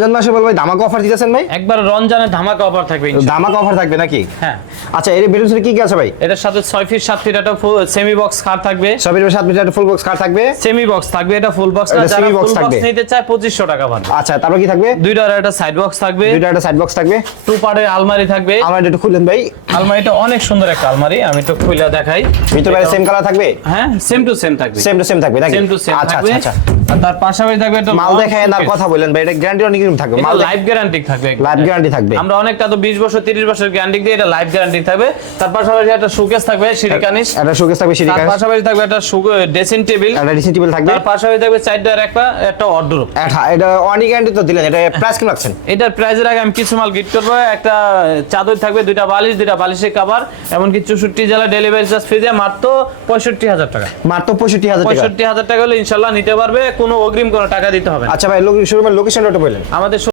রমজান মাসে ভাই ধামাকা অফার দিতেছেন ভাই? একবার রমজানের ধামাকা অফার থাকবে ইনশাআল্লাহ। ধামাকা অফার থাকবে নাকি? হ্যাঁ। আচ্ছা এর বেডরুমে কি কি আছে ভাই? এটার সাথে 6 ফিট 7 ফিট একটা সেমি বক্স খাট থাকবে। সবের 7 মিটার ফুল বক্স কার থাকবে? সেমি বক্স থাকবে, এটা ফুল বক্স না, এটা যারা semi box ফুল বক্স থাকবে। নিতে চায় 2500 টাকা ভাড়া। আচ্ছা তারপর কি থাকবে? দুইটা আর একটা সাইড বক্স থাকবে, দুইটা একটা সাইড বক্স থাকবে, টু পার্টের আলমারি থাকবে। আমার একটু খুলেন ভাই। আলমারিটা অনেক সুন্দর একটা আলমারি, আমি একটু খুলে দেখাই। ভিতরে সেম কালার থাকবে? হ্যাঁ, সেম টু সেম থাকবে। সেম টু সেম থাকবে নাকি? সেম টু সেম আচ্ছা থাকবে। আচ্ছা আর তার পাশাপাশি থাকবে একটা মাল দেখায় না কথা বলেন ভাই, এটা গ্যারান্টি অনেক দিন থাকবে। মাল লাইফ গ্যারান্টি থাকবে, লাইফ গ্যারান্টি থাকবে। আমরা অনেকটা তো 20 বছর 30 বছর গ্যারান্টি দিয়ে, এটা লাইফ গ্যারান্টি থাকবে। তার পাশাপাশি একটা শোকেস থাকবে সিরিকানিস, একটা শোকেস থাকবে তার সিরিকাস, পাশাপাশি থাকবে একটা ড্রেসিং টেবিল, একটা ড্রেসিং টেবিল থাকবে, তার পাশাপাশি থাকবে সাইড ডোর একটা ওয়ার্ডরোব। এটা অনেক গ্যারান্টি তো দিলেন, এটা প্রাইস কেমন রাখছেন? এটার প্রাইজের আগে আমি কিছু মাল গিফট করবো। একটা চাদর থাকবে, দুইটা বালিশ, দুইটা বালিশের কভার, এমনকি 64 জেলা ডেলিভারি চার্জ ফ্রি দিয়ে মাত্র 65,000 টাকা। মাত্র 65,000 টাকা। 65,000 টাকা হলে ইনশাল্লাহ নিতে পারবে, কোনো অগ্রিম কোনো টাকা দিতে হবে না। আচ্ছা ভাই শোরুমের লোকেশনটা একটু বলেন। আমাদের